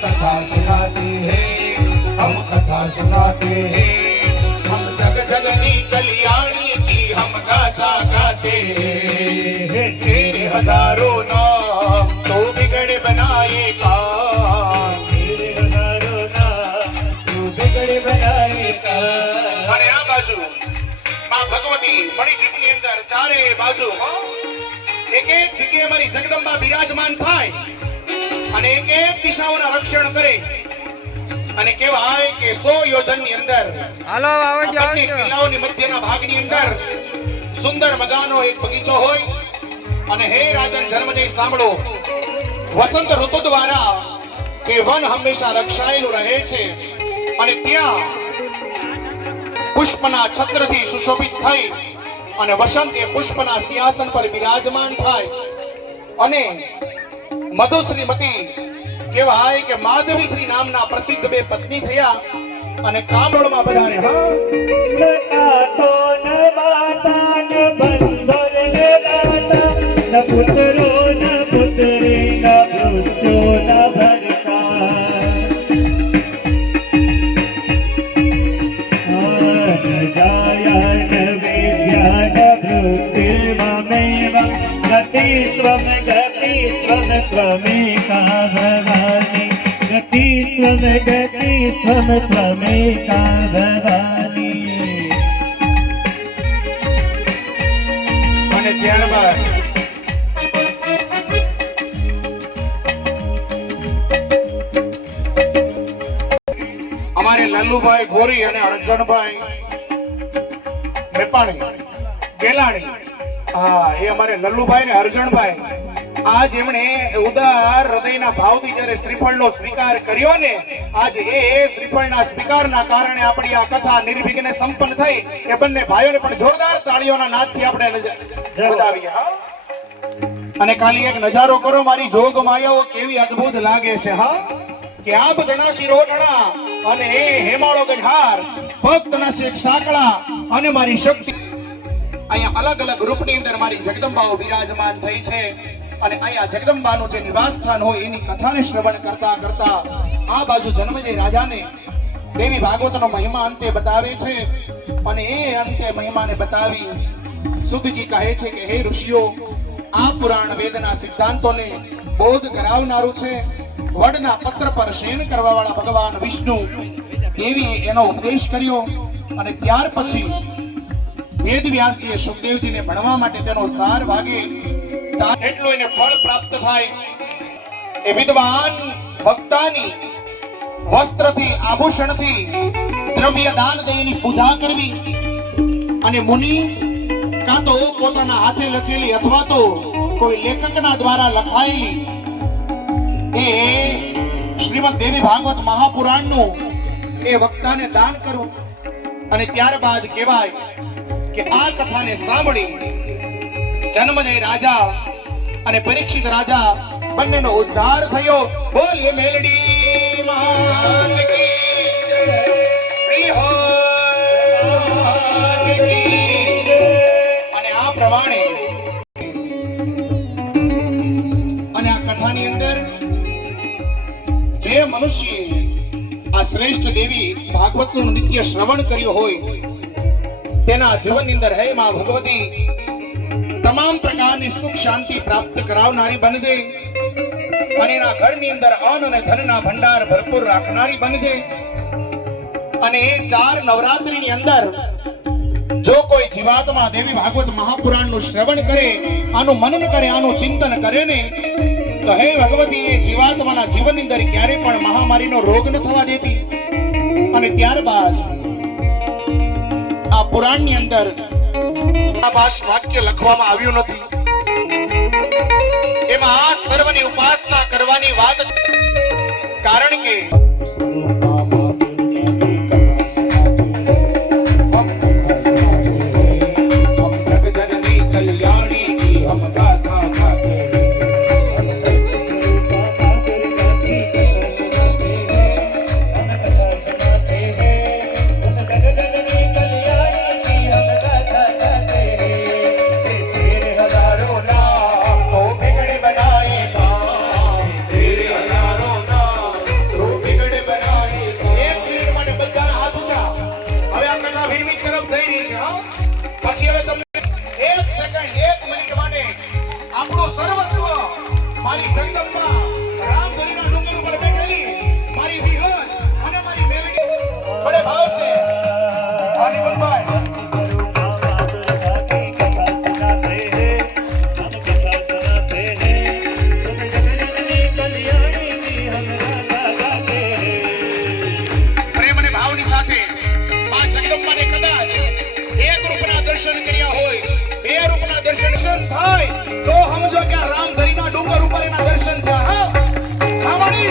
कथा सुनाते हैं, हम कथा सुनाते हैं, हम जग जगनी कल्याणी की हम गाथा गाते हैं। तेरे हजारों नाम तो बिगड़ बनाएगा, तेरे हजारों नाम तो बिगड़ बनाएगा। અને આ બાજુ માં ભગવતી મણી જીવની અંદર ચારે બાજુ એક એક જગ્યાએ મારી જગદંબા બિરાજમાન થાય અને એક એક દિશાઓના રક્ષણ કરે અને કહેવાય કે 100 યોજનની અંદર હાલો આવજો કિલ્લાઓની મધ્યના ભાગની અંદર સુંદર મજાનો એક બગીચો હોય અને હે રાજન જન્મજય સાંભળો વસંત ઋતુ દ્વારા કે વન હંમેશા રક્ષાયેલું રહે છે અને ત્યાં પુષ્પના છત્રથી સુશોભિત થઈ અને વસંત એ પુષ્પના સિંહાસન પર બિરાજમાન થાય અને મધુશ્રીમતી કહેવાય કે માધવીશ્રી નામના પ્રસિદ્ધ બે પત્ની થયા અને કામળમાં બધારે પુત્રો ન પુત્રી ન ભૃત્યો ન ભરતા જાયન વિદ્યાન ભૃતિર્મમેવ ગતિસ્વમ ગતિસ્વમ ત્વમેકા ભવાની ગતિસ્વમ ગતિસ્વમ ત્વમેકા ભવાની. અને ત્યારબાદ અમારે લલ્લુભાઈ ગોરી અને અર્જણભાઈ મેપાણી ગેલાણી, હા એ અમારે લલ્લુભાઈ ને અર્જણભાઈ આજ એમણે ઉદાર હૃદયના ભાવથી જ્યારે શ્રીફળનો સ્વીકાર કર્યો ને આજ એ શ્રીફળના સ્વીકારના કારણે આપણી આ કથા નિર્વિઘ્ને સંપન્ન થઈ. એ બંને ભાઈઓને પણ જોરદાર તાળીઓના નાદથી આપણે વધાવીએ. હા અને ખાલી એક નજારો કરો મારી જોગ માયાઓ કેવી અદ્ભુત લાગે છે. હા કે આપ ધણાશી રોઢણા અને એ હેમાળો ગજહાર ભક્તના શેખ સાંકળા અને મારી શક્તિ અહીંયા અલગ અલગ રૂપની અંદર મારી જગદંબાઓ બિરાજમાન થઈ છે અને અહીંયા જગદંબાનું જે નિવાસ સ્થાન હોય એની કથાને શ્રવણ કરતા કરતા આ બાજુ જન્મજય રાજાને દેવી ભાગવતનો મહિમા અંતે બતાવે છે અને એ અંતે મહિમાને બતાવી સુધજી કહે છે કે હે ઋષિઓ આ પુરાણ વેદના સિદ્ધાંતોને બોધ કરાવનારું છે. વડના પત્ર પર શયન કરવા વાળા ભગવાન વિષ્ણુ દેવીએ એનો ઉપદેશ કર્યો અને ત્યાર પછી વેદ વ્યાસજીએ સુખદેવજીને ભણવા માટે તેનો સાર ભાગે એટલું એને ફળ પ્રાપ્ત થાય. એ વિદ્વાન ભક્તાની વસ્ત્રથી આભૂષણથી દ્રવ્ય દાન દઈને પૂજા કરવી અને મુનિ કાં તો પોતાના હાથે લખેલી અથવા તો કોઈ લેખકના દ્વારા લખાયેલી એ શ્રીમદ દેવી ભાગવત મહાપુરાણનું એ વક્તાને દાન કરવું અને ત્યારબાદ કહેવાય કે આ કથાને સાંભળી જન્મજય રાજા અને પરીક્ષિત રાજા બંનેનો ઉદ્ધાર થયો. બોલીએ મેલડી માત કી જય અને આ પ્રમાણે અને આ કથાની અંદર જે મનુષ્ય આ શ્રેષ્ઠ દેવી ભાગવતનું નિત્ય શ્રવણ કર્યું હોય તેના જીવનની અંદર હે માં ભગવતી તમામ પ્રકારની સુખ શાંતિ પ્રાપ્ત કરાવનારી બનજે અને એના ઘરની અંદર અન્ન અને ધનના ભંડાર ભરપૂર રાખનારી બનજે અને એ 4 નવરાત્રીની અંદર જો કોઈ જીવાત્મા દેવી ભાગવત મહાપુરાણનું શ્રવણ કરે, આનું મનન કરે, આનું ચિંતન કરે ને, તો હે ભગવતી, એ જીવાત્માના જીવનની અંદર ક્યારે પણ મહામારીનો રોગ ન થવા દેતી. અને ત્યારબાદ આ પુરાણની અંદર આ વાક્ય લખવામાં આવ્યું નથી. એમાં આ સર્વની ઉપાસના કરવાની વાત છે. કારણ કે મારી જગદંબા રામધરીના ડુંગર ઉપર બેઠેલી મારી વિહન અને મારી મેલડી બડે ભાવ છે. આની બંબાઈ પ્રેમ અને ભાવની સાથે મા જગદંબાને કદાચ એક રૂપના દર્શન કર્યા હોય, બે રૂપના દર્શન થાય તો સમજો કે રામધરીના ડુંગર ઉપર એના દર્શન થયા. હા મારી